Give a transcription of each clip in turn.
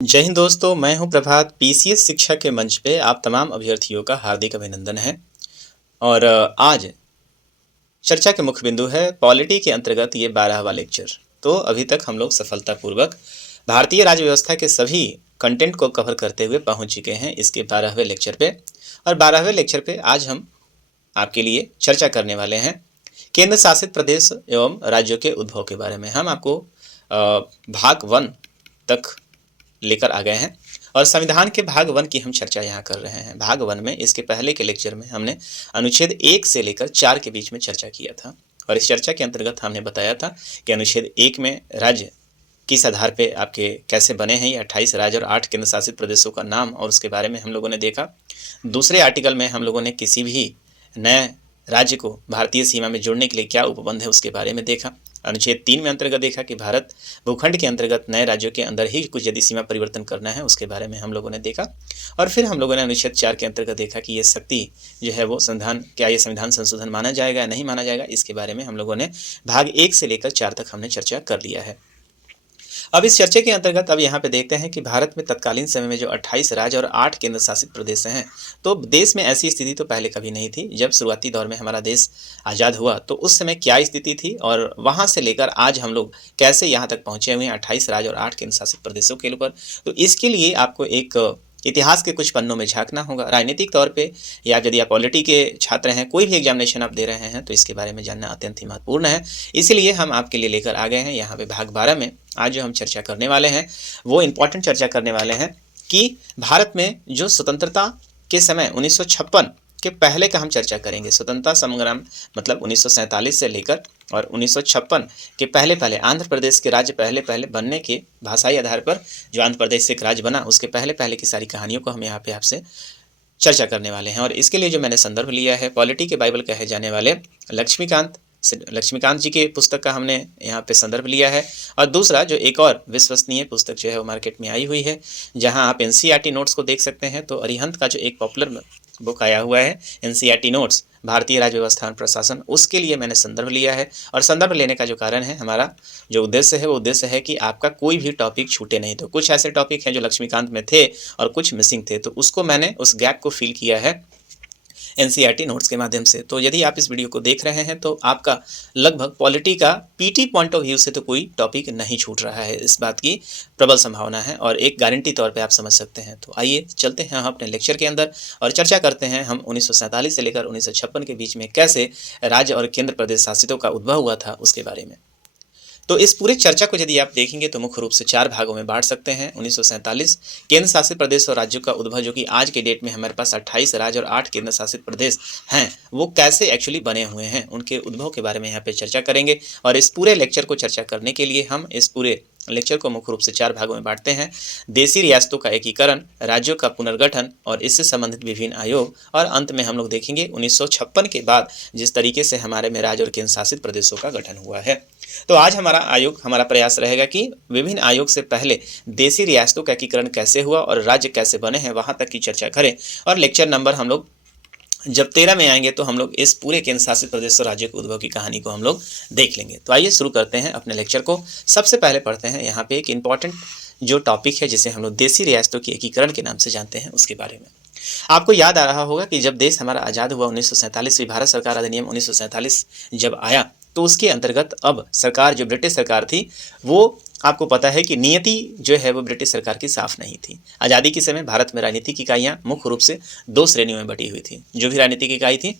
जय हिंद दोस्तों, मैं हूं प्रभात। पीसीएस शिक्षा के मंच पे आप तमाम अभ्यर्थियों का हार्दिक अभिनंदन है। और आज चर्चा के मुख्य बिंदु है पॉलिटी के अंतर्गत ये 12वां लेक्चर। तो अभी तक हम लोग सफलतापूर्वक भारतीय राज्य व्यवस्था के सभी कंटेंट को कवर करते हुए पहुंच चुके हैं इसके 12वें लेक्चर पे। और 12वें लेक्चर पे आज हम आपके लिए चर्चा करने वाले हैं केंद्र शासित प्रदेश एवं राज्यों के उद्भव के बारे में। हम आपको भाग 1 तक लेकर आ गए हैं और संविधान के भाग 1 की हम चर्चा यहाँ कर रहे हैं। भाग 1 में इसके पहले के लेक्चर में हमने अनुच्छेद 1 से लेकर 4 के बीच में चर्चा किया था। और इस चर्चा के अंतर्गत हमने बताया था कि अनुच्छेद 1 में राज्य किस आधार पे आपके कैसे बने हैं, ये 28 राज्य और 8 केंद्र शासित प्रदेशों का नाम और उसके बारे में हम लोगों ने देखा। दूसरे आर्टिकल में हम लोगों ने किसी भी नए राज्य को भारतीय सीमा में जोड़ने के लिए क्या उपबंध है उसके बारे में देखा। अनुच्छेद 3 में अंतर्गत देखा कि भारत भूखंड के अंतर्गत नए राज्यों के अंदर ही कुछ यदि सीमा परिवर्तन करना है उसके बारे में हम लोगों ने देखा। और फिर हम लोगों ने अनुच्छेद 4 के अंतर्गत देखा कि ये शक्ति जो है वो संविधान, क्या ये संविधान संशोधन माना जाएगा या नहीं माना जाएगा, इसके बारे में हम लोगों ने भाग 1 से लेकर 4 तक हमने चर्चा कर लिया है। अब इस चर्चा के अंतर्गत अब यहाँ पे देखते हैं कि भारत में तत्कालीन समय में जो 28 राज्य और 8 केंद्र शासित प्रदेश हैं, तो देश में ऐसी स्थिति तो पहले कभी नहीं थी। जब शुरुआती दौर में हमारा देश आज़ाद हुआ तो उस समय क्या स्थिति थी और वहाँ से लेकर आज हम लोग कैसे यहाँ तक पहुँचे हुए हैं 28 राज्य और 8 केंद्र शासित प्रदेशों के ऊपर। तो इसके लिए आपको एक इतिहास के कुछ पन्नों में झांकना होगा। राजनीतिक तौर पे या यदि आप पॉलिटी के छात्र हैं, कोई भी एग्जामिनेशन आप दे रहे हैं तो इसके बारे में जानना अत्यंत ही महत्वपूर्ण है। इसीलिए हम आपके लिए लेकर आ गए हैं यहाँ पे भाग 12 में। आज जो हम चर्चा करने वाले हैं वो इम्पोर्टेंट चर्चा करने वाले हैं कि भारत में जो स्वतंत्रता के समय 1956 के पहले का हम चर्चा करेंगे। स्वतंत्रता संग्राम मतलब 1947 से लेकर और 1956 के पहले आंध्र प्रदेश के राज्य पहले बनने के भाषाई आधार पर जो आंध्र प्रदेश से एक राज्य बना उसके पहले की सारी कहानियों को हम यहाँ पे आपसे चर्चा करने वाले हैं। और इसके लिए जो मैंने संदर्भ लिया है पॉलिटी के बाइबल कहे जाने वाले लक्ष्मीकांत जी के पुस्तक का हमने यहाँ पे संदर्भ लिया है। और दूसरा जो एक और विश्वसनीय पुस्तक जो है वो मार्केट में आई हुई है, जहाँ आप एनसीईआरटी नोट्स को देख सकते हैं। तो अरिहंत का जो एक पॉपुलर बुक आया हुआ है एनसीईआरटी नोट्स भारतीय राज्य व्यवस्था और प्रशासन, उसके लिए मैंने संदर्भ लिया है। और संदर्भ लेने का जो कारण है, हमारा जो उद्देश्य है वो उद्देश्य है कि आपका कोई भी टॉपिक छूटे नहीं। तो कुछ ऐसे टॉपिक हैं जो लक्ष्मीकांत में थे और कुछ मिसिंग थे, तो उसको मैंने उस गैप को फिल किया है एनसीईआरटी नोट्स के माध्यम से। तो यदि आप इस वीडियो को देख रहे हैं तो आपका लगभग पॉलिटी का पीटी पॉइंट ऑफ व्यू से तो कोई टॉपिक नहीं छूट रहा है, इस बात की प्रबल संभावना है और एक गारंटी तौर पे आप समझ सकते हैं। तो आइए चलते हैं हम अपने लेक्चर के अंदर और चर्चा करते हैं हम 1947 से लेकर 1956 के बीच में कैसे राज्य और केंद्र प्रदेश शासितों का उद्भव हुआ था उसके बारे में। तो इस पूरे चर्चा को यदि आप देखेंगे तो मुख्य रूप से 4 भागों में बांट सकते हैं। 1947 केंद्र शासित प्रदेश और राज्यों का उद्भव, जो कि आज के डेट में हमारे पास 28 राज्य और 8 केंद्र शासित प्रदेश हैं, वो कैसे एक्चुअली बने हुए हैं, उनके उद्भव के बारे में यहाँ पे चर्चा करेंगे। और इस पूरे लेक्चर को चर्चा करने के लिए हम इस पूरे लेक्चर को मुख्य रूप से 4 भागों में बांटते हैं। देशी रियासतों का एकीकरण, राज्यों का पुनर्गठन और इससे संबंधित विभिन्न आयोग, और अंत में हम लोग देखेंगे 1956 के बाद जिस तरीके से हमारे में राज्य और केंद्र शासित प्रदेशों का गठन हुआ है। तो आज हमारा प्रयास रहेगा कि विभिन्न आयोग से पहले देशी रियासतों का एकीकरण कैसे हुआ और राज्य कैसे बने हैं वहां तक की चर्चा करें। और लेक्चर नंबर हम लोग जब 13 में आएंगे तो हम लोग इस पूरे केंद्र शासित प्रदेश और राज्य के उद्भव की कहानी को हम लोग देख लेंगे। तो आइए शुरू करते हैं अपने लेक्चर को। सबसे पहले पढ़ते हैं यहाँ पे एक इम्पॉर्टेंट जो टॉपिक है जिसे हम लोग देशी रियासतों के एकीकरण के नाम से जानते हैं उसके बारे में। आपको याद आ रहा होगा कि जब देश हमारा आज़ाद हुआ 1947 भारत सरकार अधिनियम 1947 जब आया तो उसके अंतर्गत अब सरकार जो ब्रिटिश सरकार थी वो आपको पता है कि नियति जो है वो ब्रिटिश सरकार की साफ नहीं थी। आज़ादी के समय भारत में राजनीतिक इकाइयाँ मुख्य रूप से 2 श्रेणियों में बटी हुई थी। जो भी राजनीतिक इकाई थी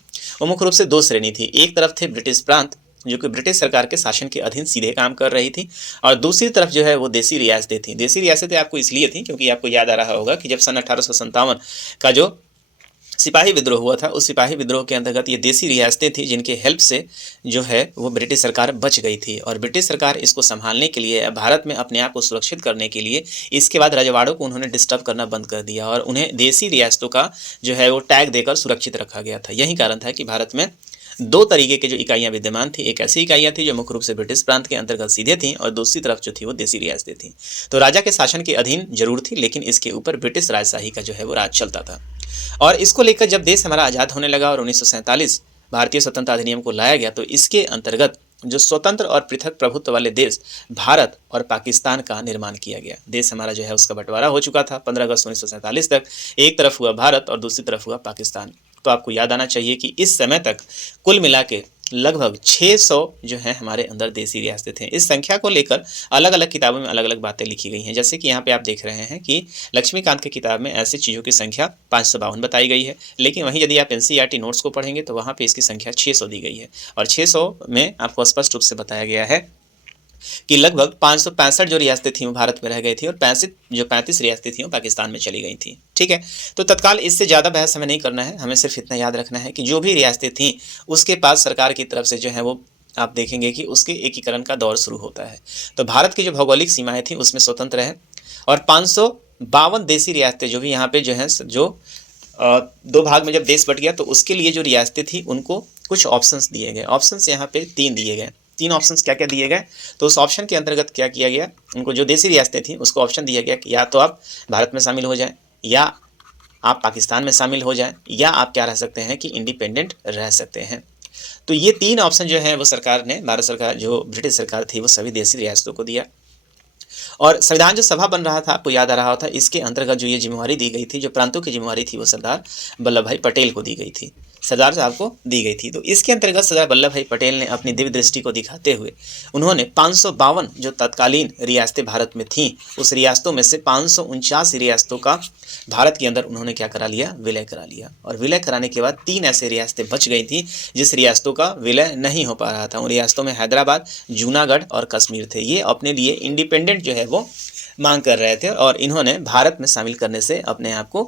वो मुख्य रूप से 2 श्रेणी थी। एक तरफ थे ब्रिटिश प्रांत जो कि ब्रिटिश सरकार के शासन के अधीन सीधे काम कर रही थी, और दूसरी तरफ जो है वो देशी रियासतें थी। देशी रियासतें आपको इसलिए थी क्योंकि आपको याद आ रहा होगा कि जब सन 1857 का जो सिपाही विद्रोह हुआ था उस सिपाही विद्रोह के अंतर्गत ये देशी रियासतें थी जिनके हेल्प से जो है वो ब्रिटिश सरकार बच गई थी। और ब्रिटिश सरकार इसको संभालने के लिए, भारत में अपने आप को सुरक्षित करने के लिए, इसके बाद रजवाड़ों को उन्होंने डिस्टर्ब करना बंद कर दिया और उन्हें देशी रियासतों का जो है वो टैग देकर सुरक्षित रखा गया था। यही कारण था कि भारत में 2 तरीके के जो इकाइयाँ विद्यमान थी। एक ऐसी इकाइयाँ थी जो मुख्य रूप से ब्रिटिश प्रांत के अंतर्गत सीधे थी और दूसरी तरफ जो थी वो देशी रियासतें थी। तो राजा के शासन के अधीन जरूर थी लेकिन इसके ऊपर ब्रिटिश राजशाही का जो है वो राज चलता था। और इसको लेकर जब देश हमारा आज़ाद होने लगा और 1947 भारतीय स्वतंत्रता अधिनियम को लाया गया तो इसके अंतर्गत जो स्वतंत्र और पृथक प्रभुत्व वाले देश भारत और पाकिस्तान का निर्माण किया गया। देश हमारा जो है उसका बंटवारा हो चुका था 15 अगस्त 1947 तक। एक तरफ हुआ भारत और दूसरी तरफ हुआ पाकिस्तान। तो आपको याद आना चाहिए कि इस समय तक कुल मिला के लगभग 600 जो है हमारे अंदर देसी रियासतें थे। इस संख्या को लेकर अलग अलग किताबों में अलग अलग बातें लिखी गई हैं। जैसे कि यहाँ पे आप देख रहे हैं कि लक्ष्मीकांत की किताब में ऐसी चीज़ों की संख्या 552 बताई गई है, लेकिन वहीं यदि आप एनसीईआरटी नोट्स को पढ़ेंगे तो वहाँ पे इसकी संख्या 600 दी गई है। और 600 में आपको स्पष्ट रूप से बताया गया है कि लगभग 565 जो रियासतें थीं वो भारत में रह गई थी और 35 रियासतें थीं वो पाकिस्तान में चली गई थी। ठीक है, तो तत्काल इससे ज़्यादा बहस हमें नहीं करना है, हमें सिर्फ इतना याद रखना है कि जो भी रियासतें थीं उसके पास सरकार की तरफ से जो है वो आप देखेंगे कि उसके एकीकरण का दौर शुरू होता है। तो भारत की जो भौगोलिक सीमाएं थी उसमें स्वतंत्र है और 552 देसी रियासतें जो भी यहाँ पे जो है जो दो भाग में जब देश बट गया तो उसके लिए जो रियासतें थी उनको कुछ ऑप्शंस दिए गए। ऑप्शंस यहाँ पे 3 दिए गए। 3 ऑप्शंस क्या क्या दिए गए, तो उस ऑप्शन के अंतर्गत क्या किया गया, उनको जो देसी रियासतें थी उसको ऑप्शन दिया गया कि या तो आप भारत में शामिल हो जाएं, या आप पाकिस्तान में शामिल हो जाएं, या आप क्या रह सकते हैं कि इंडिपेंडेंट रह सकते हैं। तो ये 3 ऑप्शन जो है वो सरकार ने, भारत सरकार जो ब्रिटिश सरकार थी वो सभी देसी रियासतों को दिया। और संविधान जो सभा बन रहा था आपको याद आ रहा था, इसके अंतर्गत जो ये जिम्मेवारी दी गई थी, जो प्रांतों की जिम्मेवारी थी वो सरदार वल्लभ भाई पटेल को दी गई थी, सरदार साहब को दी गई थी। तो इसके अंतर्गत सरदार वल्लभ भाई पटेल ने अपनी दिव्य दृष्टि को दिखाते हुए उन्होंने 552 जो तत्कालीन रियासतें भारत में थीं उस रियासतों में से 549 रियासतों का भारत के अंदर उन्होंने क्या करा लिया, विलय करा लिया। और विलय कराने के बाद 3 ऐसे रियासतें बच गई थी जिस रियासतों का विलय नहीं हो पा रहा था। उन रियासतों में हैदराबाद, जूनागढ़ और कश्मीर थे। ये अपने लिए इंडिपेंडेंट जो है वो मांग कर रहे थे और इन्होंने भारत में शामिल करने से अपने आप को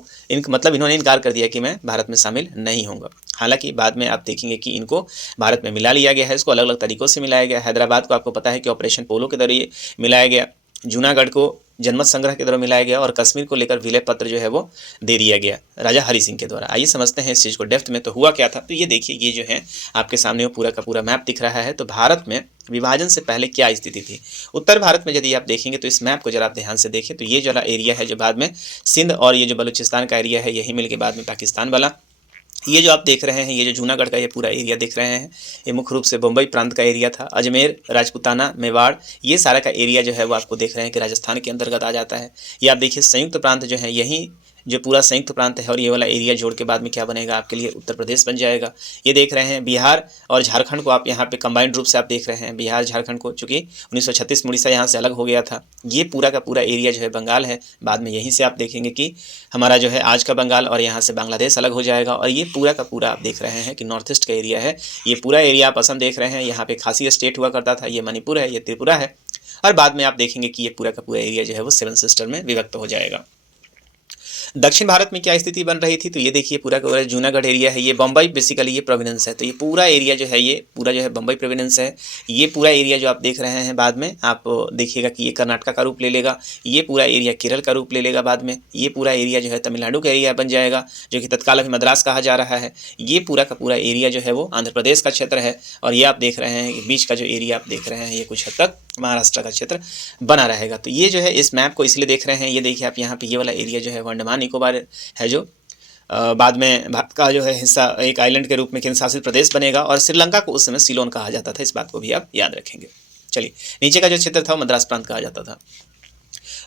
मतलब इन्होंने इनकार कर दिया कि मैं भारत में शामिल नहीं होऊंगा। हालांकि बाद में आप देखेंगे कि इनको भारत में मिला लिया गया है, इसको अलग अलग तरीकों से मिलाया गया। हैदराबाद को आपको पता है कि ऑपरेशन पोलो के जरिए मिलाया गया, जूनागढ़ को जनमत संग्रह के द्वारा मिलाया गया और कश्मीर को लेकर विलय पत्र जो है वो दे दिया गया राजा हरि सिंह के द्वारा। आइए समझते हैं इस चीज़ को डेप्थ में। तो हुआ क्या था, तो ये देखिए, ये जो है आपके सामने वो पूरा का पूरा मैप दिख रहा है। तो भारत में विभाजन से पहले क्या स्थिति थी। उत्तर भारत में यदि आप देखेंगे तो इस मैप को जरा आप ध्यान से देखें तो ये जो एरिया है जो बाद में सिंध और ये जो बलूचिस्तान का एरिया है यही मिल के बाद में पाकिस्तान वाला। ये जो आप देख रहे हैं, ये जो जूनागढ़ का ये पूरा एरिया देख रहे हैं, ये मुख्य रूप से बम्बई प्रांत का एरिया था। अजमेर, राजपूताना, मेवाड़, ये सारा का एरिया जो है वो आपको देख रहे हैं कि राजस्थान के अंतर्गत आ जाता है। ये आप देखिए संयुक्त प्रांत जो है, यही जो पूरा संयुक्त प्रांत है और ये वाला एरिया जोड़ के बाद में क्या बनेगा आपके लिए, उत्तर प्रदेश बन जाएगा। ये देख रहे हैं बिहार और झारखंड को आप यहाँ पे कंबाइंड रूप से आप देख रहे हैं, बिहार झारखंड को, चूँकि 1936 उड़ीसा यहाँ से अलग हो गया था। ये पूरा का पूरा एरिया जो है बंगाल है। बाद में यहीं से आप देखेंगे कि हमारा जो है आज का बंगाल और यहाँ से बांग्लादेश अलग हो जाएगा। और ये पूरा का पूरा आप देख रहे हैं कि नॉर्थ ईस्ट का एरिया है। ये पूरा एरिया आप असम देख रहे हैं, यहाँ पे खासी स्टेट हुआ करता था, ये मणिपुर है, ये त्रिपुरा है। और बाद में आप देखेंगे कि ये पूरा का पूरा एरिया जो है वो 7 सिस्टर में विभक्त हो जाएगा। दक्षिण भारत में क्या स्थिति बन रही थी, तो ये देखिए पूरा का पूरा जूनागढ़ एरिया है, ये बम्बई बेसिकली ये प्रोविनेंस है। तो ये पूरा एरिया जो है ये पूरा जो है बम्बई प्रोविनेंस है। ये पूरा एरिया जो आप देख रहे हैं बाद में आप देखिएगा कि ये कर्नाटका का रूप ले लेगा, ये पूरा एरिया केरल का रूप ले लेगा बाद में, ये पूरा एरिया जो है तमिलनाडु का एरिया बन जाएगा जो कि तत्काल अभी मद्रास कहा जा रहा है। ये पूरा का पूरा एरिया जो है वो आंध्र प्रदेश का क्षेत्र है। और ये आप देख रहे हैं कि बीच का जो एरिया आप देख रहे हैं ये कुछ हद तक महाराष्ट्र का क्षेत्र बना रहेगा। तो ये जो है इस मैप को इसलिए देख रहे हैं, ये देखिए आप यहाँ पे ये वाला एरिया जो है वो अंडमान निकोबार है जो बाद में भारत का जो है हिस्सा एक आइलैंड के रूप में केंद्र शासित प्रदेश बनेगा। और श्रीलंका को उस समय सिलोन कहा जाता था, इस बात को भी आप याद रखेंगे। चलिए, नीचे का जो क्षेत्र था वो मद्रास प्रांत कहा जाता था।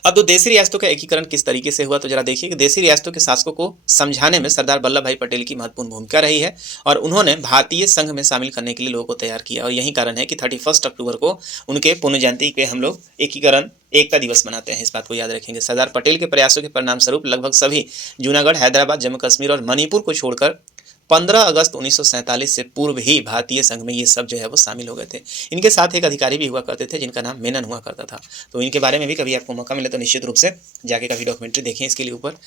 अब दो देशी रियासतों का एकीकरण किस तरीके से हुआ, तो जरा देखिए कि देशी रियासतों के शासकों को समझाने में सरदार वल्लभ भाई पटेल की महत्वपूर्ण भूमिका रही है और उन्होंने भारतीय संघ में शामिल करने के लिए लोगों को तैयार किया। और यही कारण है कि 31 अक्टूबर को उनके पुण्य जयंती पे हम लोग एकीकरण एकता दिवस मनाते हैं, इस बात को याद रखेंगे। सरदार पटेल के प्रयासों के परिणाम स्वरूप लगभग सभी जूनागढ़, हैदराबाद, जम्मू कश्मीर और मणिपुर को छोड़कर 15 अगस्त 1947 से पूर्व ही भारतीय संघ में ये सब जो है वो शामिल हो गए थे। इनके साथ एक अधिकारी भी हुआ करते थे जिनका नाम मेनन हुआ करता था। तो इनके बारे में भी कभी आपको मौका मिले तो निश्चित रूप से जाके कभी डॉक्यूमेंट्री देखें इसके लिए ऊपर।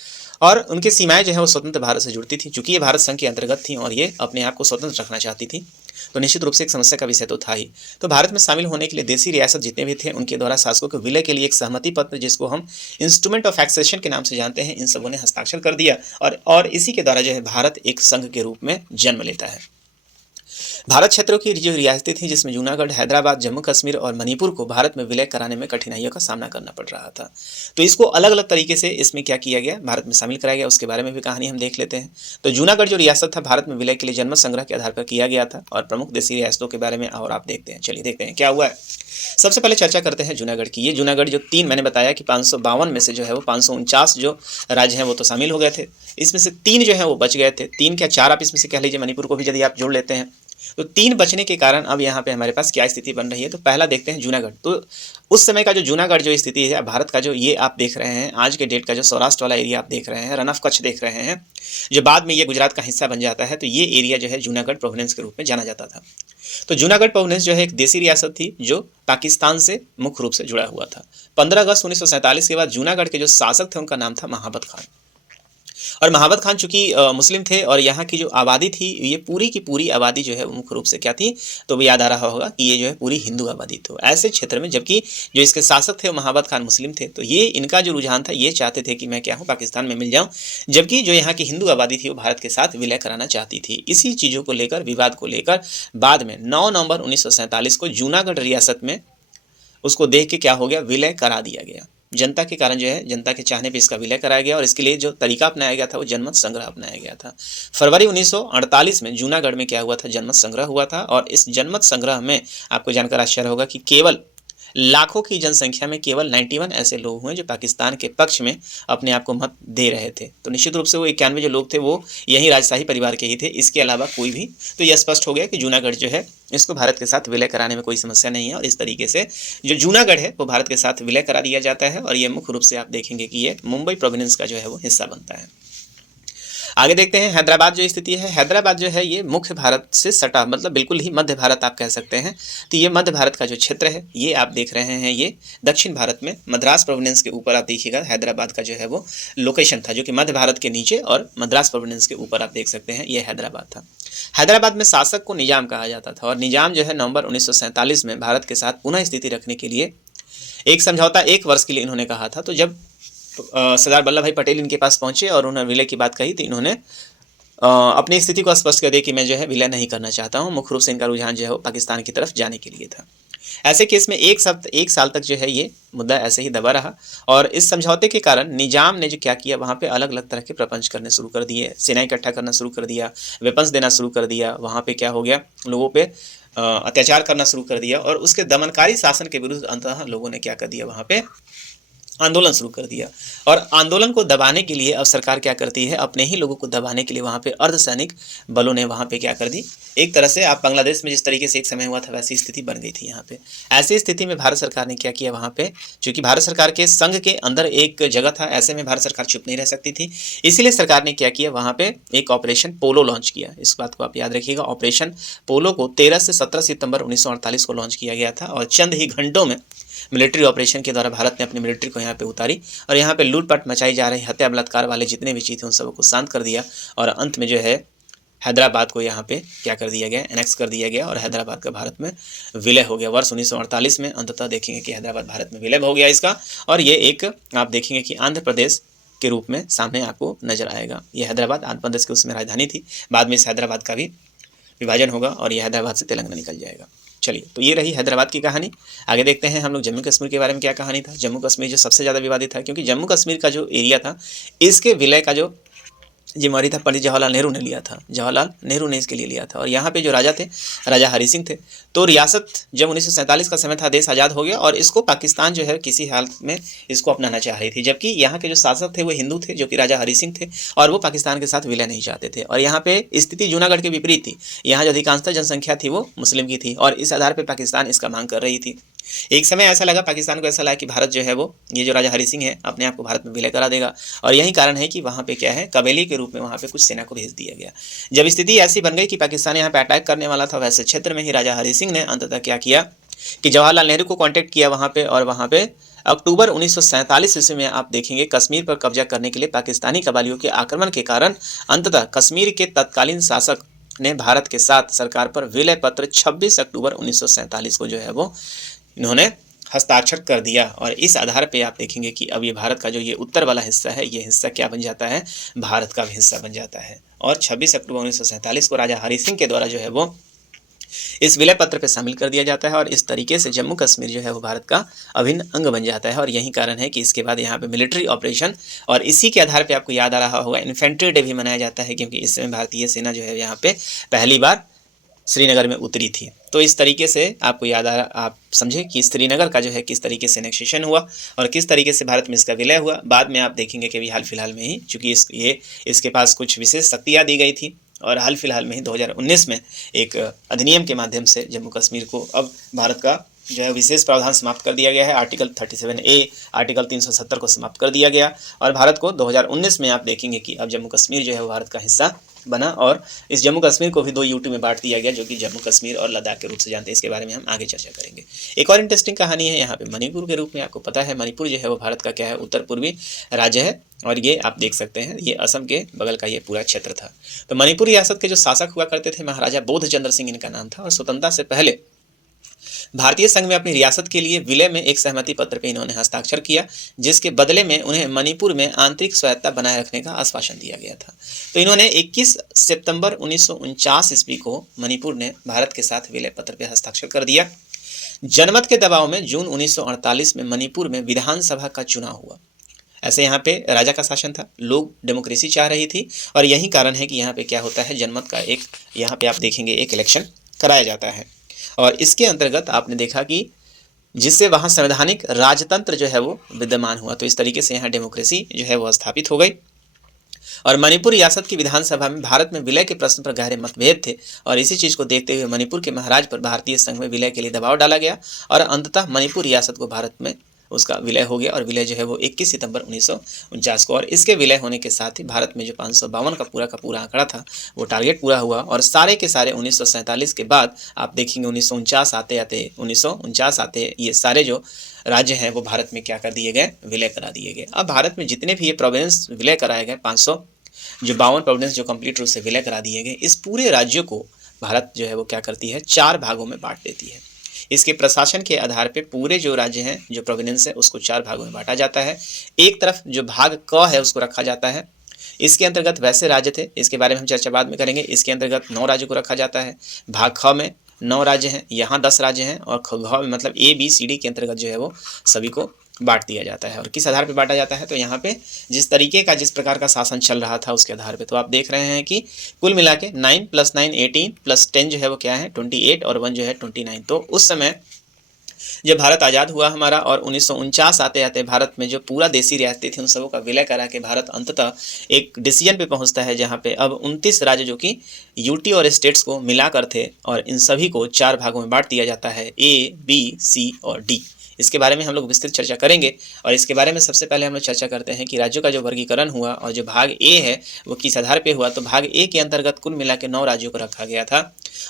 और उनकी सीमाएं जो है वो स्वतंत्र भारत से जुड़ती थी, चूंकि ये भारत संघ के अंतर्गत थी और ये अपने आप को स्वतंत्र रखना चाहती थी। तो निश्चित रूप से एक समस्या का विषय तो था ही। तो भारत में शामिल होने के लिए देशी रियासत जितने भी थे उनके द्वारा शासकों के विलय के लिए एक सहमति पत्र, जिसको हम इंस्ट्रूमेंट ऑफ एक्सेशन के नाम से जानते हैं, इन सबों ने हस्ताक्षर कर दिया और इसी के द्वारा जो है भारत एक संघ के रूप में जन्म लेता है। भारत क्षेत्रों की जो रियासतें थीं जिसमें जूनागढ़, हैदराबाद, जम्मू कश्मीर और मणिपुर को भारत में विलय कराने में कठिनाइयों का सामना करना पड़ रहा था। तो इसको अलग-अलग तरीके से इसमें क्या किया गया, भारत में शामिल कराया गया, उसके बारे में भी कहानी हम देख लेते हैं। तो जूनागढ़ जो रियासत था भारत में विलय के लिए जनमत संग्रह के आधार पर किया गया था और प्रमुख देशी रियासतों के बारे में और आप देखते हैं। चलिए देखते हैं क्या हुआ है। सबसे पहले चर्चा करते हैं जूनागढ़ की। ये जूनागढ़ जो 3 मैंने बताया कि 552 में से जो है वो 549 जो राज्य हैं वो तो शामिल हो गए थे। इसमें से 3 जो हैं वो बच गए थे। 3 क्या 4 आप इसमें से कह लीजिए, मणिपुर को भी यदि आप जोड़ लेते हैं। तो 3 बचने के कारण अब यहाँ पे हमारे पास क्या स्थिति बन रही है। तो पहला देखते हैं जूनागढ़। तो उस समय का जो जूनागढ़ जो स्थिति है भारत का, जो ये आप देख रहे हैं आज के डेट का जो सौराष्ट्र वाला एरिया आप देख रहे हैं, रन ऑफ कच्छ देख रहे हैं, जो बाद में ये गुजरात का हिस्सा बन जाता है। तो ये एरिया जो है जूनागढ़ प्रोविंस के रूप में जाना जाता था। तो जूनागढ़ प्रोविंस जो है एक देसी रियासत थी जो पाकिस्तान से मुख्य रूप से जुड़ा हुआ था। 15 अगस्त 1947 के बाद जूनागढ़ के जो शासक थे उनका नाम था महाबत खान। और महाबत खान चूंकि मुस्लिम थे और यहाँ की जो आबादी थी ये पूरी की पूरी आबादी जो है मुख्य रूप से क्या थी, तो वो याद आ रहा होगा कि ये जो है पूरी हिंदू आबादी थी ऐसे क्षेत्र में। जबकि जो इसके शासक थे वो महाबत खान मुस्लिम थे। तो ये इनका जो रुझान था, ये चाहते थे कि मैं क्या हूँ, पाकिस्तान में मिल जाऊँ। जबकि जो यहाँ की हिंदू आबादी थी वो भारत के साथ विलय कराना चाहती थी। इसी चीज़ों को लेकर, विवाद को लेकर बाद में 9 नवंबर 1947 को जूनागढ़ रियासत में उसको देख के क्या हो गया, विलय करा दिया गया। जनता के कारण जो है, जनता के चाहने पे इसका विलय कराया गया और इसके लिए जो तरीका अपनाया गया था वो जनमत संग्रह अपनाया गया था। फरवरी 1948 में जूनागढ़ में क्या हुआ था, जनमत संग्रह हुआ था। और इस जनमत संग्रह में आपको जानकर आश्चर्य होगा कि केवल लाखों की जनसंख्या में केवल 91 ऐसे लोग हुए जो पाकिस्तान के पक्ष में अपने आप को मत दे रहे थे। तो निश्चित रूप से वो 91 जो लोग थे वो यही राजशाही परिवार के ही थे, इसके अलावा कोई भी। तो यह स्पष्ट हो गया कि जूनागढ़ जो है इसको भारत के साथ विलय कराने में कोई समस्या नहीं है। और इस तरीके से जो जूनागढ़ है वो भारत के साथ विलय करा दिया जाता है और ये मुख्य रूप से आप देखेंगे कि ये मुंबई प्रोविंस का जो है वो हिस्सा बनता है। आगे देखते हैं हैदराबाद जो स्थिति है। हैदराबाद जो है ये मुख्य भारत से सटा, मतलब बिल्कुल ही मध्य भारत आप कह सकते हैं। तो ये मध्य भारत का जो क्षेत्र है ये आप देख रहे हैं, ये दक्षिण भारत में मद्रास प्रोविंस के ऊपर आप देखिएगा हैदराबाद का जो है वो लोकेशन था, जो कि मध्य भारत के नीचे और मद्रास प्रोविंस के ऊपर आप देख सकते हैं ये हैदराबाद था। हैदराबाद में शासक को निजाम कहा जाता था और निजाम जो है नवंबर 1947 में भारत के साथ पुनः स्थिति रखने के लिए एक समझौता 1 वर्ष के लिए इन्होंने कहा था। तो जब सरदार वल्लभ भाई पटेल इनके पास पहुंचे और उन्होंने विलय की बात कही तो इन्होंने अपनी स्थिति को स्पष्ट कर दिया कि मैं जो है विलय नहीं करना चाहता हूं। मुख्य रूप से इनका रुझान जो है वो पाकिस्तान की तरफ जाने के लिए था। ऐसे केस में 1 साल तक जो है ये मुद्दा ऐसे ही दबा रहा। और इस समझौते के कारण निजाम ने जो क्या किया, वहाँ पे अलग अलग तरह के प्रपंच करने शुरू कर दिए, सेना इकट्ठा करना शुरू कर दिया, वेपन्स देना शुरू कर दिया। वहाँ पे क्या हो गया, लोगों पे अत्याचार करना शुरू कर दिया और उसके दमनकारी शासन के विरुद्ध अंततः लोगों ने क्या कर दिया, वहाँ पे आंदोलन शुरू कर दिया। और आंदोलन को दबाने के लिए अब सरकार क्या करती है, अपने ही लोगों को दबाने के लिए वहाँ पे अर्धसैनिक बलों ने वहाँ पे क्या कर दी, एक तरह से आप बांग्लादेश में जिस तरीके से एक समय हुआ था वैसी स्थिति बन गई थी यहाँ पे। ऐसी स्थिति में भारत सरकार ने क्या किया, वहाँ पे चूंकि भारत सरकार के संघ के अंदर एक जगह था, ऐसे में भारत सरकार चुप नहीं रह सकती थी। इसीलिए सरकार ने क्या किया, वहाँ पे एक ऑपरेशन पोलो लॉन्च किया। इस बात को आप याद रखिएगा, ऑपरेशन पोलो को 13 से 17 सितंबर 1948 को लॉन्च किया गया था। और चंद ही घंटों में मिलिट्री ऑपरेशन के द्वारा भारत ने अपनी मिलिट्री को यहाँ पे उतारी और यहाँ पे लूटपाट मचाई जा रही, हत्या बलात्कार वाले जितने भी चीज़ थे उन सबको शांत कर दिया। और अंत में जो है हैदराबाद को यहाँ पे क्या कर दिया गया, एनेक्स कर दिया गया और हैदराबाद का भारत में विलय हो गया। वर्ष 1948 में अंततः देखेंगे कि हैदराबाद भारत में विलय हो गया इसका। और ये एक आप देखेंगे कि आंध्र प्रदेश के रूप में सामने आपको नजर आएगा। ये हैदराबाद आंध्र प्रदेश की उसमें राजधानी थी, बाद में इस हैदराबाद का भी विभाजन होगा और ये हैदराबाद से तेलंगाना निकल जाएगा। चलिए, तो ये रही हैदराबाद की कहानी। आगे देखते हैं हम लोग जम्मू कश्मीर के बारे में क्या कहानी था। जम्मू कश्मीर जो सबसे ज़्यादा विवादित था, क्योंकि जम्मू कश्मीर का जो एरिया था इसके विलय का जो जिम्मेवारी था पंडित जवाहरलाल नेहरू ने लिया था। जवाहरलाल नेहरू ने इसके लिए लिया था। और यहाँ पे जो राजा थे, राजा हरि सिंह थे। तो रियासत जब 1947 का समय था, देश आज़ाद हो गया और इसको पाकिस्तान जो है किसी हालत में इसको अपनाना चाह रही थी। जबकि यहाँ के जो शासक थे वो हिंदू थे, जो कि राजा हरि सिंह थे, और वो पाकिस्तान के साथ विलय नहीं चाहते थे। और यहाँ पे स्थिति जूनागढ़ के विपरीत थी। यहाँ जो अधिकांशतः जनसंख्या थी वो मुस्लिम की थी और इस आधार पर पाकिस्तान इसका मांग कर रही थी। एक समय ऐसा लगा, पाकिस्तान को ऐसा लगा कि भारत जो है वो, ये जो राजा हरि सिंह है, अपने आप को भारत में विलय करा देगा। और यही कारण है कि वहाँ पे क्या है, कबेली के रूप में वहाँ पे कुछ सेना को भेज दिया गया। जब स्थिति ऐसी बन गई कि पाकिस्तान यहाँ पे अटैक करने वाला था, वैसे क्षेत्र में ही राजा हरि सिंह ने अंततः क्या किया कि जवाहरलाल नेहरू को कॉन्टैक्ट किया वहाँ पे। और वहाँ पे अक्टूबर 1947 ईस्वी में आप देखेंगे कश्मीर पर कब्जा करने के लिए पाकिस्तानी कबालियों के आक्रमण के कारण अंततः कश्मीर के तत्कालीन शासक ने भारत के साथ सरकार पर विलय पत्र 26 अक्टूबर 1947 को जो है वो इन्होंने हस्ताक्षर कर दिया। और इस आधार पे आप देखेंगे कि अब ये भारत का जो ये उत्तर वाला हिस्सा है, ये हिस्सा क्या बन जाता है, भारत का हिस्सा बन जाता है। और 26 अक्टूबर 1947 को राजा हरि सिंह के द्वारा जो है वो इस विलय पत्र पे शामिल कर दिया जाता है और इस तरीके से जम्मू कश्मीर जो है वो भारत का अभिन्न अंग बन जाता है। और यही कारण है कि इसके बाद यहाँ पे मिलिट्री ऑपरेशन और इसी के आधार पे आपको याद आ रहा होगा इन्फेंट्री डे भी मनाया जाता है, क्योंकि इस समय भारतीय सेना जो है यहाँ पे पहली बार श्रीनगर में उतरी थी। तो इस तरीके से आपको याद आ रहा, आप समझे कि श्रीनगर का जो है किस तरीके से एनेक्सेशन हुआ और किस तरीके से भारत में इसका विलय हुआ। बाद में आप देखेंगे कि अभी हाल फिलहाल में ही, चूँकि इसके पास कुछ विशेष शक्तियाँ दी गई थी और हाल फिलहाल में ही 2019 में एक अधिनियम के माध्यम से जम्मू कश्मीर को अब भारत का जो है विशेष प्रावधान समाप्त कर दिया गया है। आर्टिकल 37A, आर्टिकल 370 को समाप्त कर दिया गया और भारत को 2019 में आप देखेंगे कि अब जम्मू कश्मीर जो है वो भारत का हिस्सा बना और इस जम्मू कश्मीर को भी 2 यूटी में बांट दिया गया, जो कि जम्मू कश्मीर और लद्दाख के रूप से जानते हैं। इसके बारे में हम आगे चर्चा करेंगे। एक और इंटरेस्टिंग कहानी है यहाँ पे मणिपुर के रूप में। आपको पता है मणिपुर जो है वो भारत का क्या है, उत्तर पूर्वी राज्य है और ये आप देख सकते हैं ये असम के बगल का ये पूरा क्षेत्र था। तो मणिपुर रियासत के जो शासक हुआ करते थे महाराजा बोधचंद्र सिंह इनका नाम था और स्वतंत्रता से पहले भारतीय संघ में अपनी रियासत के लिए विलय में एक सहमति पत्र पर इन्होंने हस्ताक्षर किया, जिसके बदले में उन्हें मणिपुर में आंतरिक स्वायत्तता बनाए रखने का आश्वासन दिया गया था। तो इन्होंने 21 सितंबर 1949 ईस्वी को मणिपुर ने भारत के साथ विलय पत्र पर हस्ताक्षर कर दिया। जनमत के दबाव में जून 1948 में मणिपुर में विधानसभा का चुनाव हुआ। ऐसे यहाँ पे राजा का शासन था, लोग डेमोक्रेसी चाह रही थी और यही कारण है कि यहाँ पे क्या होता है, जनमत का एक यहाँ पे आप देखेंगे एक इलेक्शन कराया जाता है और इसके अंतर्गत आपने देखा कि जिससे वहाँ संवैधानिक राजतंत्र जो है वो विद्यमान हुआ। तो इस तरीके से यहाँ डेमोक्रेसी जो है वो स्थापित हो गई और मणिपुर रियासत की विधानसभा में भारत में विलय के प्रश्न पर गहरे मतभेद थे और इसी चीज़ को देखते हुए मणिपुर के महाराज पर भारतीय संघ में विलय के लिए दबाव डाला गया और अंततः मणिपुर रियासत को भारत में उसका विलय हो गया और विलय जो है वो 21 सितंबर 1949 को। और इसके विलय होने के साथ ही भारत में जो 552 का पूरा आंकड़ा था वो टारगेट पूरा हुआ और सारे के सारे 1947 के बाद आप देखेंगे 1949 आते ये सारे जो राज्य हैं वो भारत में क्या कर दिए गए, विलय करा दिए गए। अब भारत में जितने भी ये प्रोविंस विलय कराए गए 552 प्रोविंस जो कंप्लीट रूप से विलय करा दिए गए, इस पूरे राज्य को भारत जो है वो क्या करती है, 4 भागों में बांट देती है। इसके प्रशासन के आधार पे पूरे जो राज्य हैं, जो प्रोविंस है, उसको 4 भागों में बांटा जाता है। एक तरफ जो भाग क है उसको रखा जाता है, इसके अंतर्गत वैसे राज्य थे, इसके बारे में हम चर्चा बाद में करेंगे। इसके अंतर्गत 9 राज्यों को रखा जाता है। भाग ख में 9 राज्य हैं, यहाँ 10 राज्य हैं और घ में मतलब ABCD के अंतर्गत जो है वो सभी को बांट दिया जाता है। और किस आधार पे बांटा जाता है, तो यहाँ पे जिस प्रकार का शासन चल रहा था उसके आधार पे। तो आप देख रहे हैं कि कुल मिला के 9 + 9 18 + 10 जो है वो क्या है 28 और 1 जो है 29। तो उस समय जब भारत आज़ाद हुआ हमारा और 1949 आते आते भारत में जो पूरा देसी रियासतें थी उन सबों का विलय करा के भारत अंततः एक डिसीजन पे पहुंचता है जहां पे अब 29 राज्य जो कि यूटी और स्टेट्स को मिलाकर थे और इन सभी को 4 भागों में बांट दिया जाता है, A, B, C और D। इसके बारे में हम लोग विस्तृत चर्चा करेंगे और इसके बारे में सबसे पहले हम लोग चर्चा करते हैं कि राज्यों का जो वर्गीकरण हुआ और जो भाग ए है वो किस आधार पे हुआ। तो भाग ए के अंतर्गत कुल मिला के 9 राज्यों को रखा गया था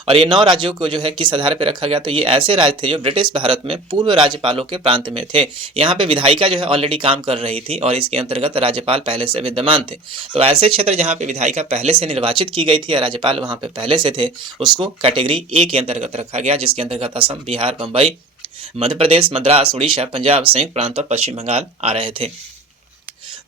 और ये 9 राज्यों को जो है किस आधार पे रखा गया, तो ये ऐसे राज्य थे जो ब्रिटिश भारत में पूर्व राज्यपालों के प्रांत में थे। यहाँ पे विधायिका जो है ऑलरेडी काम कर रही थी और इसके अंतर्गत राज्यपाल पहले से विद्यमान थे। तो ऐसे क्षेत्र जहाँ पे विधायिका पहले से निर्वाचित की गई थी और राज्यपाल वहाँ पे पहले से थे उसको कैटेगरी ए के अंतर्गत रखा गया, जिसके अंतर्गत असम, बिहार, बम्बई, मध्य प्रदेश, मद्रास, उड़ीसा, पंजाब, संयुक्त प्रांत और पश्चिम बंगाल आ रहे थे।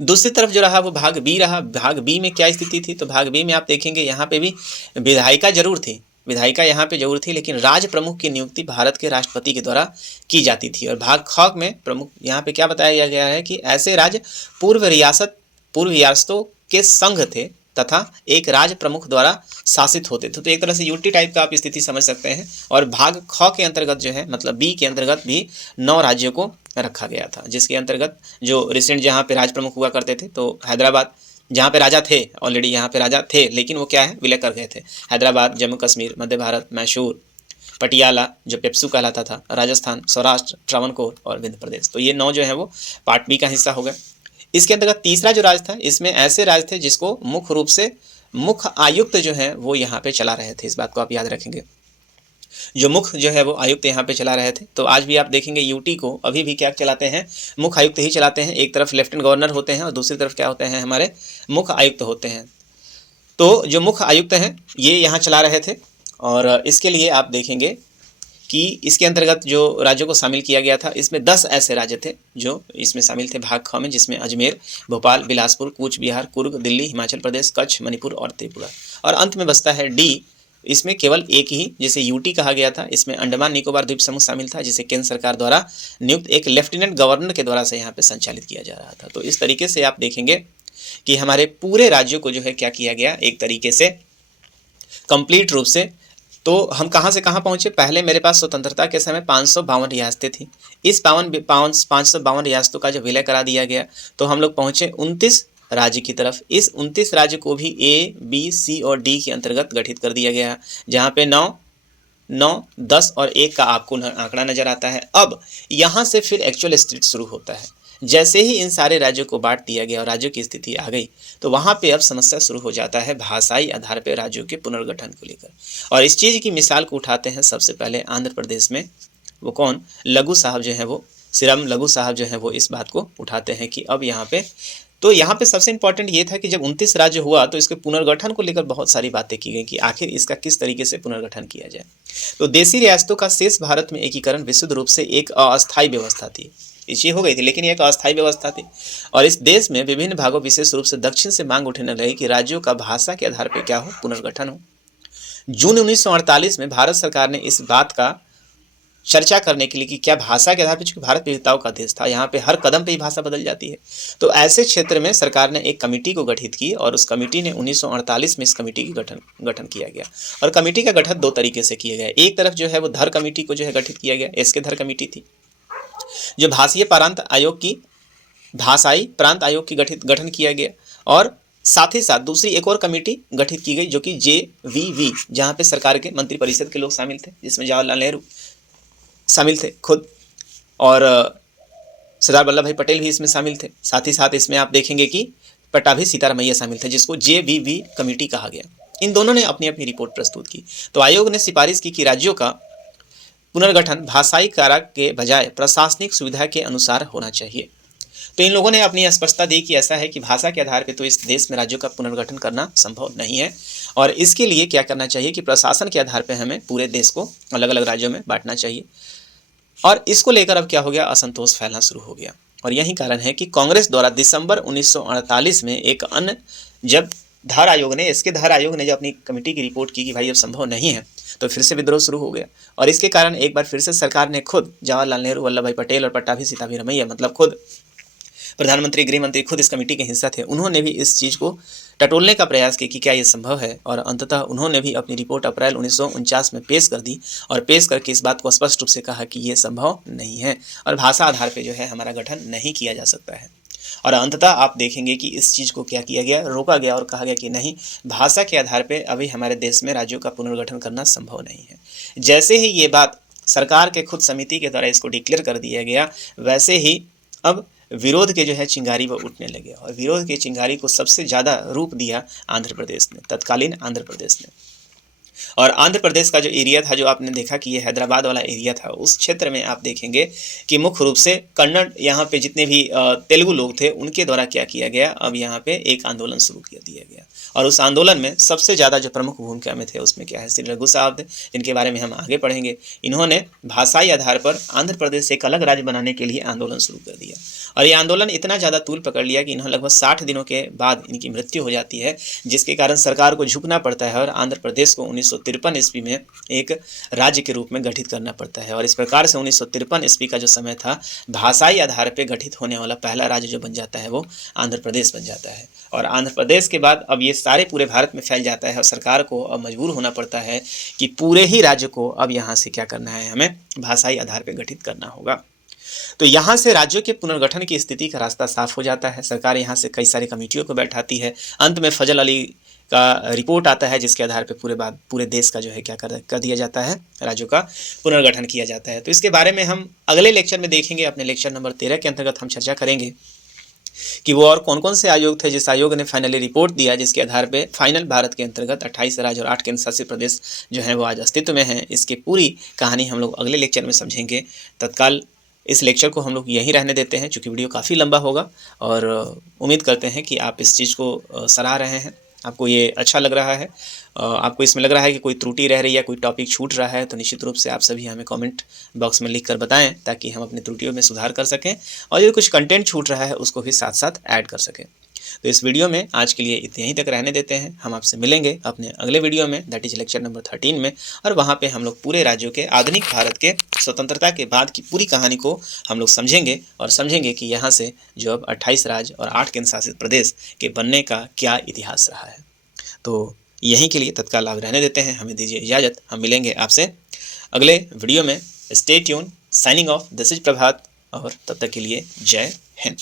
दूसरी तरफ जो रहा वो भाग बी रहा। भाग बी में क्या स्थिति थी, तो भाग बी में आप देखेंगे यहाँ पे भी विधायिका जरूर थी, विधायिका यहाँ पे जरूर थी, लेकिन राज प्रमुख की नियुक्ति भारत के राष्ट्रपति के द्वारा की जाती थी। और भाग ख में प्रमुख यहाँ पे क्या बताया गया है कि ऐसे राज्य पूर्व रियासतों के संघ थे तथा एक राज प्रमुख द्वारा शासित होते थे। तो एक तरह से यूटी टाइप का आप स्थिति समझ सकते हैं। और भाग ख के अंतर्गत जो है मतलब बी के अंतर्गत भी 9 राज्यों को रखा गया था, जिसके अंतर्गत जो रिसेंट जहाँ पे राज प्रमुख हुआ करते थे, तो हैदराबाद जहाँ पे राजा थे, ऑलरेडी यहाँ पे राजा थे लेकिन वो क्या है विलय कर गए थे। हैदराबाद, जम्मू कश्मीर, मध्य भारत, मैसूर, पटियाला जो पेप्सू कहलाता था, राजस्थान, सौराष्ट्र, त्रावणकोर और विंध्य प्रदेश। तो ये 9 जो है वो पार्ट बी का हिस्सा हो गए। इसके अंतर्गत तीसरा जो राज्य था, इसमें ऐसे राज्य थे जिसको मुख्य रूप से मुख्य आयुक्त जो है वो यहाँ पे चला रहे थे। इस बात को आप याद रखेंगे, जो मुख्य जो है वो आयुक्त यहाँ पे चला रहे थे। तो आज भी आप देखेंगे यूटी को अभी भी क्या चलाते हैं, मुख्य आयुक्त ही चलाते हैं। एक तरफ लेफ्टिनेंट गवर्नर होते हैं और दूसरी तरफ क्या होते हैं, हमारे मुख्य आयुक्त होते हैं। तो जो मुख्य आयुक्त हैं ये यहाँ चला रहे थे और इसके लिए आप देखेंगे कि इसके अंतर्गत जो राज्यों को शामिल किया गया था, इसमें 10 ऐसे राज्य थे जो इसमें शामिल थे भाग ख में, जिसमें अजमेर, भोपाल, बिलासपुर, कूच बिहार, कुर्ग, दिल्ली, हिमाचल प्रदेश, कच्छ, मणिपुर और त्रिपुरा। और अंत में बचता है डी, इसमें केवल एक ही, जिसे यूटी कहा गया था, इसमें अंडमान निकोबार द्वीप समूह शामिल था, जिसे केंद्र सरकार द्वारा नियुक्त एक लेफ्टिनेंट गवर्नर के द्वारा से यहाँ पे संचालित किया जा रहा था। तो इस तरीके से आप देखेंगे कि हमारे पूरे राज्यों को जो है क्या किया गया, एक तरीके से कंप्लीट रूप से। तो हम कहाँ से कहाँ पहुँचे, पहले मेरे पास स्वतंत्रता के समय 552 रियासतें थी। इस 552 रियासतों का जब विलय करा दिया गया तो हम लोग पहुँचे 29 राज्य की तरफ। इस 29 राज्य को भी ए, बी, सी और डी के अंतर्गत गठित कर दिया गया, जहाँ पे 9, 10 और 1 का आपको आंकड़ा नजर आता है। अब यहाँ से फिर एक्चुअल स्टेट शुरू होता है। जैसे ही इन सारे राज्यों को बांट दिया गया और राज्यों की स्थिति आ गई, तो वहाँ पे अब समस्या शुरू हो जाता है भाषाई आधार पर राज्यों के पुनर्गठन को लेकर। और इस चीज़ की मिसाल को उठाते हैं सबसे पहले आंध्र प्रदेश में। वो कौन, लघु साहब जो हैं, वो श्रीराम लघु साहब जो हैं, वो इस बात को उठाते हैं कि अब यहाँ पे सबसे इंपॉर्टेंट ये था कि जब 29 राज्य हुआ तो इसके पुनर्गठन को लेकर बहुत सारी बातें की गई कि आखिर इसका किस तरीके से पुनर्गठन किया जाए। तो देशी रियासतों का शेष भारत में एकीकरण विशुद्ध रूप से एक अस्थायी व्यवस्था थी। ये हो गई थी, लेकिन ये एक अस्थायी व्यवस्था थी। और इस देश में विभिन्न भागों, विशेष रूप से दक्षिण से मांग उठने लगी कि राज्यों का भाषा के आधार पर क्या हो, पुनर्गठन हो। जून 1948 में भारत सरकार ने इस बात का चर्चा करने के लिए कि क्या भाषा के आधार पर, चूंकि भारत विविधताओं का देश था, यहाँ पे हर कदम पे ही भाषा बदल जाती है, तो ऐसे क्षेत्र में सरकार ने एक कमेटी को गठित की और उस कमेटी ने 1948 में इस कमेटी की गठन किया गया। और कमेटी का गठन 2 तरीके से किया गया। एक तरफ जो है वो धर कमेटी को जो है गठित किया गया, एसके धर कमेटी थी, जो भाषाई प्रांत आयोग की गठन किया गया। और साथ ही साथ दूसरी एक और कमेटी गठित की गई जो कि JVV, जहाँ पे सरकार के मंत्रिपरिषद के लोग शामिल थे, जिसमें जवाहरलाल नेहरू शामिल थे खुद, और सरदार वल्लभ भाई पटेल भी इसमें शामिल थे। साथ ही साथ इसमें आप देखेंगे कि पट्टाभी सीतारामैया शामिल थे, जिसको JVV कमेटी कहा गया। इन दोनों ने अपनी अपनी रिपोर्ट प्रस्तुत की। तो आयोग ने सिफारिश की कि राज्यों का पुनर्गठन भाषाई कारक के बजाय प्रशासनिक सुविधा के अनुसार होना चाहिए। तो इन लोगों ने अपनी स्पष्टता दी कि ऐसा है कि भाषा के आधार पर तो इस देश में राज्यों का पुनर्गठन करना संभव नहीं है, और इसके लिए क्या करना चाहिए कि प्रशासन के आधार पर हमें पूरे देश को अलग अलग राज्यों में बांटना चाहिए। और इसको लेकर अब क्या हो गया, असंतोष फैलना शुरू हो गया। और यही कारण है कि कांग्रेस द्वारा दिसंबर 1948 में एक अन्य, जब धार आयोग ने, इसके धार आयोग ने जब अपनी कमेटी की रिपोर्ट की कि भाई अब संभव नहीं है, तो फिर से विद्रोह शुरू हो गया। और इसके कारण एक बार फिर से सरकार ने खुद जवाहरलाल नेहरू, वल्लभ भाई पटेल और पट्टाभी सीतारामैया, मतलब खुद प्रधानमंत्री, गृह मंत्री खुद इस कमेटी के हिस्सा थे, उन्होंने भी इस चीज़ को टटोलने का प्रयास किया कि क्या ये संभव है। और अंततः उन्होंने भी अपनी रिपोर्ट अप्रैल 1949 में पेश कर दी, और पेश करके इस बात को स्पष्ट रूप से कहा कि ये संभव नहीं है और भाषा आधार पर जो है हमारा गठन नहीं किया जा सकता है। और अंततः आप देखेंगे कि इस चीज़ को क्या किया गया, रोका गया और कहा गया कि नहीं, भाषा के आधार पर अभी हमारे देश में राज्यों का पुनर्गठन करना संभव नहीं है। जैसे ही ये बात सरकार के खुद समिति के द्वारा इसको डिक्लेयर कर दिया गया, वैसे ही अब विरोध के जो है चिंगारी वो उठने लगे। और विरोध के चिंगारी को सबसे ज़्यादा रूप दिया आंध्र प्रदेश ने, तत्कालीन आंध्र प्रदेश ने। और आंध्र प्रदेश का जो एरिया था, जो आपने देखा कि ये हैदराबाद वाला एरिया था, उस क्षेत्र में आप देखेंगे कि मुख्य रूप से कन्नड़, यहाँ पे जितने भी तेलुगु लोग थे, उनके द्वारा क्या किया गया, अब यहाँ पे एक आंदोलन शुरू कर दिया गया। और उस आंदोलन में सबसे ज़्यादा जो प्रमुख भूमिका में थे, उसमें क्या है, श्री लघु साहब थे, जिनके बारे में हम आगे पढ़ेंगे। इन्होंने भाषाई आधार पर आंध्र प्रदेश से एक अलग राज्य बनाने के लिए आंदोलन शुरू कर दिया। और ये आंदोलन इतना ज़्यादा तूल पकड़ लिया कि इन्होंने लगभग 60 दिनों के बाद इनकी मृत्यु हो जाती है, जिसके कारण सरकार को झुकना पड़ता है और आंध्र प्रदेश को 1953 ईस्वी में एक राज्य के रूप में गठित करना पड़ता है। और इस प्रकार से 1953 ईस्वी का जो समय था, भाषाई आधार पर गठित होने वाला पहला राज्य जो बन जाता है वो आंध्र प्रदेश बन जाता है। और आंध्र प्रदेश के बाद अब ये सारे पूरे भारत में फैल जाता है और सरकार को अब मजबूर होना पड़ता है कि पूरे ही राज्य को अब यहाँ से क्या करना है, हमें भाषाई आधार पर गठित करना होगा। तो यहाँ से राज्यों के पुनर्गठन की स्थिति का रास्ता साफ हो जाता है। सरकार यहाँ से कई सारी कमेटियों को बैठाती है। अंत में फजल अली का रिपोर्ट आता है, जिसके आधार पर पूरे देश का जो है क्या कर दिया जाता है, राज्यों का पुनर्गठन किया जाता है। तो इसके बारे में हम अगले लेक्चर में देखेंगे। अपने लेक्चर नंबर 13 के अंतर्गत हम चर्चा करेंगे कि वो और कौन कौन से आयोग थे जिस आयोग ने फाइनली रिपोर्ट दिया, जिसके आधार पे फाइनल भारत के अंतर्गत 28 राज्य और 8 केंद्र शासित प्रदेश जो हैं वो आज अस्तित्व में हैं। इसकी पूरी कहानी हम लोग अगले लेक्चर में समझेंगे। तत्काल इस लेक्चर को हम लोग यहीं रहने देते हैं, चूँकि वीडियो काफ़ी लंबा होगा, और उम्मीद करते हैं कि आप इस चीज़ को सराह रहे हैं, आपको ये अच्छा लग रहा है। आपको इसमें लग रहा है कि कोई त्रुटि रह रही है, कोई टॉपिक छूट रहा है, तो निश्चित रूप से आप सभी हमें कमेंट बॉक्स में लिख कर बताएं, ताकि हम अपनी त्रुटियों में सुधार कर सकें और यदि कुछ कंटेंट छूट रहा है उसको भी साथ साथ ऐड कर सकें। तो इस वीडियो में आज के लिए इतने ही तक रहने देते हैं। हम आपसे मिलेंगे अपने अगले वीडियो में, दैट इज लेक्चर नंबर 13 में, और वहाँ पे हम लोग पूरे राज्यों के आधुनिक भारत के स्वतंत्रता के बाद की पूरी कहानी को हम लोग समझेंगे और समझेंगे कि यहाँ से जो अब 28 राज्य और 8 केंद्र शासित प्रदेश के बनने का क्या इतिहास रहा है। तो यहीं के लिए तत्काल लाभ रहने देते हैं। हमें दीजिए इजाज़त। हम मिलेंगे आपसे अगले वीडियो में। Stay tune. Signing off. This is Prabhat. और तब तक के लिए जय हिंद।